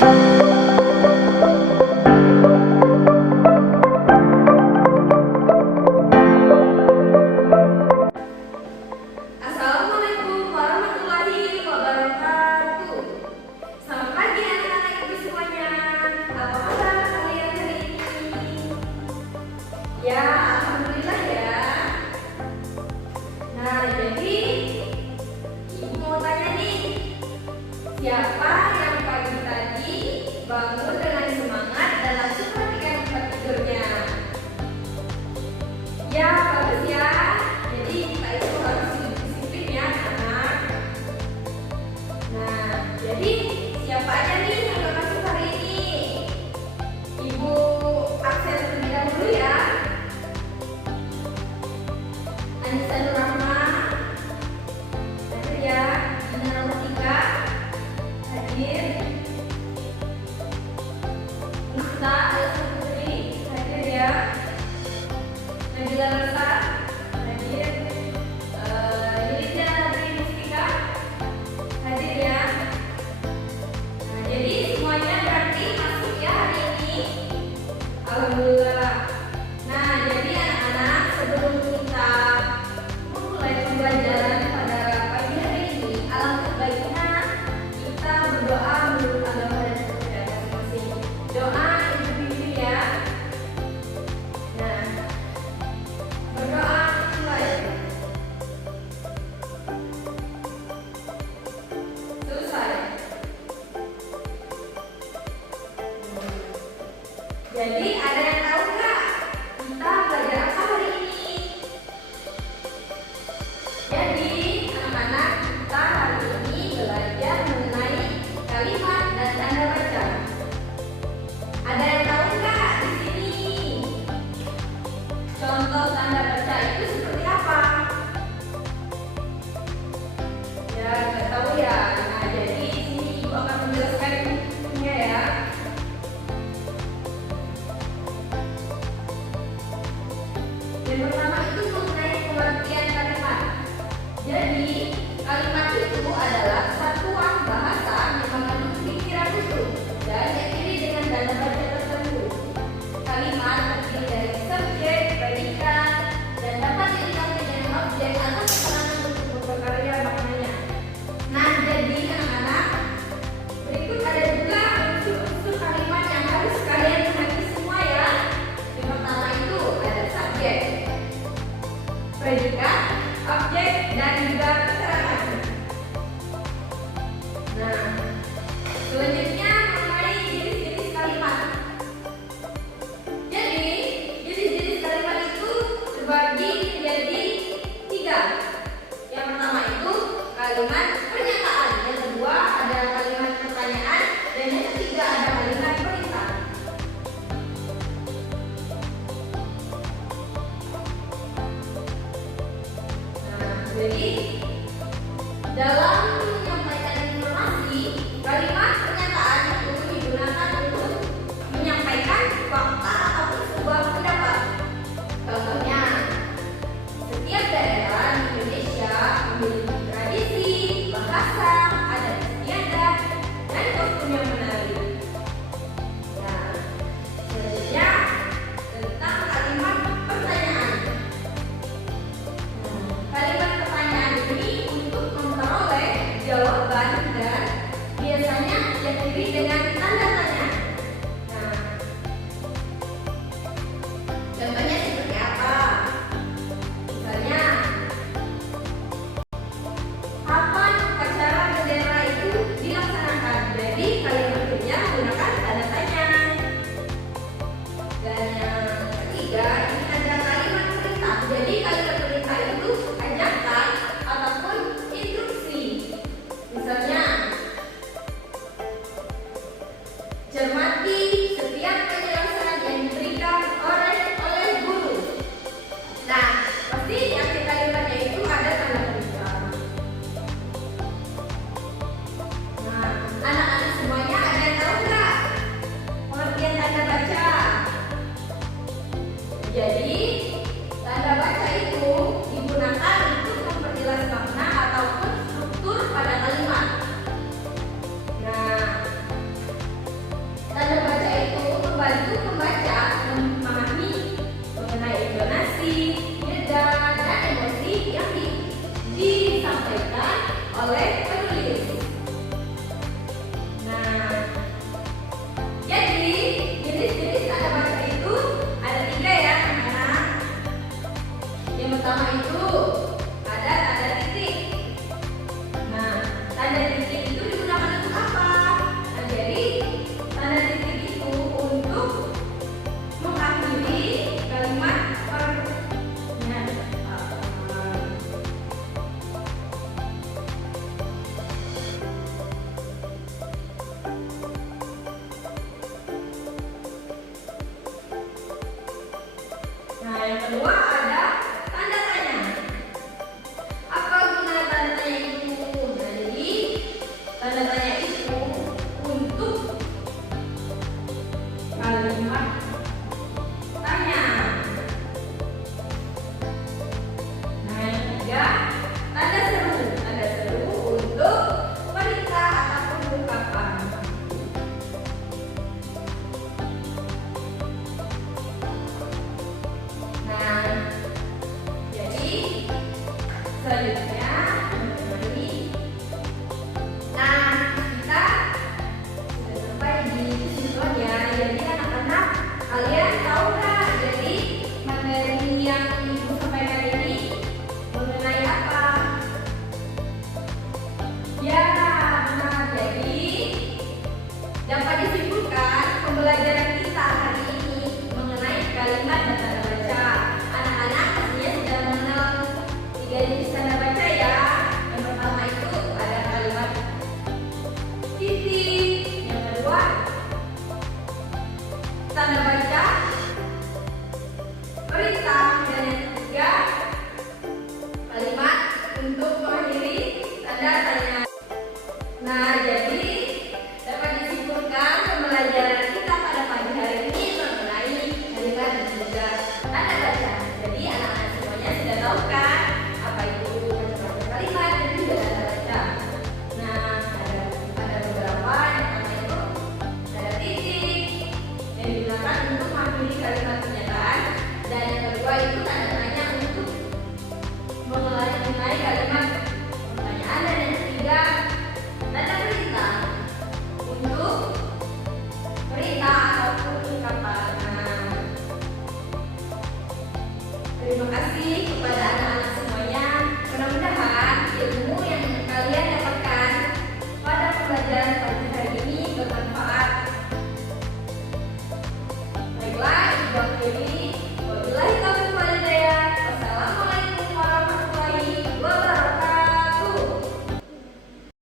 Assalamualaikum warahmatullahi wabarakatuh. Selamat pagi anak-anak ibu semuanya. Apa kabar kalian hari ini? Ya, alhamdulillah ya. Nah, jadi ibu mau tanya nih, siapa yang pagi tadi bangun dengan semangat dan langsung perhatikan tempat tidurnya? Ya, bagus ya. Jadi kita itu harus disiplin ya anak. Nah, jadi siapa aja nih yang gak masuk hari ini? Ibu absen terlebih dahulu ya. Anissa Nurrahma hadir ya. Dina Romatika hadir. Nista Alisa Putri hadir ya. Nabila Rasa hadir. Yulida Nadri Mustika hadir ya. Nah, jadi semuanya berarti masuk ya hari ini. Alhamdulillah. Nah, jadi anak-anak, sebelum kita memulai pembelajaran pada pagi hari ini, alangkah baiknya kita berdoa menurut agama dan kepercayaan masing-masing. Doa individu ya. Nah, berdoa mulai. Selesai. Jadi ada yang tahu nggak kita belajar apa hari ini? Jadi anak-anak, kita hari ini belajar mengenai kalimat dan tanda baca. Ada yang tahu nggak di sini? Contoh tanda baca itu seperti apa? Ya, nggak tahu ya. Nah, jadi di sini ibu akan menjelaskannya ya. Yang pertama itu mengenai pengertian kalimat. Jadi kalimat itu adalah satuan bahasa yang mengandung pikiran utuh dan diakhiri dengan tanda baca tertentu. Kalimat terdiri dari subjek, predikat, dan dapat dilengkapi dengan objek atau keterangan untuk memperkaya maknanya. Nah, jadi anak-anak, berikut ada juga unsur-unsur kalimat yang harus kalian mengerti semua ya. Yang pertama itu ada subjek, predikat, objek, dan juga keterangan. Nah, selanjutnya mengenai jenis-jenis kalimat. Jadi, jenis-jenis kalimat itu terbagi menjadi 3. Yang pertama itu kalimat pernyataan, yang kedua ada kalimat pertanyaan, dan yang ketiga ada kalimat perintah. Nah, jadi dalam menyampaikan informasi, kalimat pernyataan itu digunakan untuk menyampaikan fakta ataupun sebuah pendapat. Contohnya, setiap daerah di Indonesia memiliki tradisi, bahasa, adat istiadat, dan kostum yang menarik. Nah, selanjutnya tentang kalimat pertanyaan. Kalimat pertanyaan ini untuk memperoleh jawaban dan biasanya diakhiri dengan tanda tanya. Nah, contohnya seperti apa? Misalnya, kapan upacara bendera itu dilaksanakan? Jadi kalimat kerja menggunakan tanda tanya. Dan yang ketiga, ini ada kalimat perintah. Jadi kalimat perintah itu ajakan ataupun instruksi. Misalnya, yang kedua ada tanda tanya. Apa guna tanda tanya itu? Nah, jadi tanda tanya itu untuk kalimat tanya. Nah, yang ketiga tanda seru. Tanda seru untuk perintah ataupun ungkapan. Nah, jadi selanjutnya kembali. Nah, kita sudah sampai di siswanya. Jadi anak-anak, kalian tahu nggak? Jadi materi yang ibu sampaikan ini mengenai apa? Ya, benar. Jadi dapat disimpulkan pembelajaran kita hari ini mengenai kalimat dan tanda baca. Anak-anak pastinya sudah mengenal 3 jenis tanda baca ya. Yang pertama itu ada kalimat titik, yang kedua tanda baca perintah, dan yang ketiga kalimat untuk mengakhiri tanda tanya. Nah, jadi dapat disimpulkan pembelajaran kita pada pagi hari ini mengenai kalimat dan juga tanda baca. Jadi anak-anak semuanya sudah tahu kan apa itu macam-macam kalimat dan juga tanda baca. Nah, ada beberapa. Yang pertama itu ada titik yang digunakan untuk mengakhiri kalimat pernyataan, dan yang kedua itu tanda tanya untuk mengenai kalimat pertanyaan, dan yang ketiga tanda perintah untuk perintah ataupun ungkapan. Nah, terima kasih kepada anak-anak semuanya. Mudah-mudahan ilmu yang kalian dapatkan pada pembelajaran pagi hari ini bermanfaat. Baiklah, Ibu Akhiri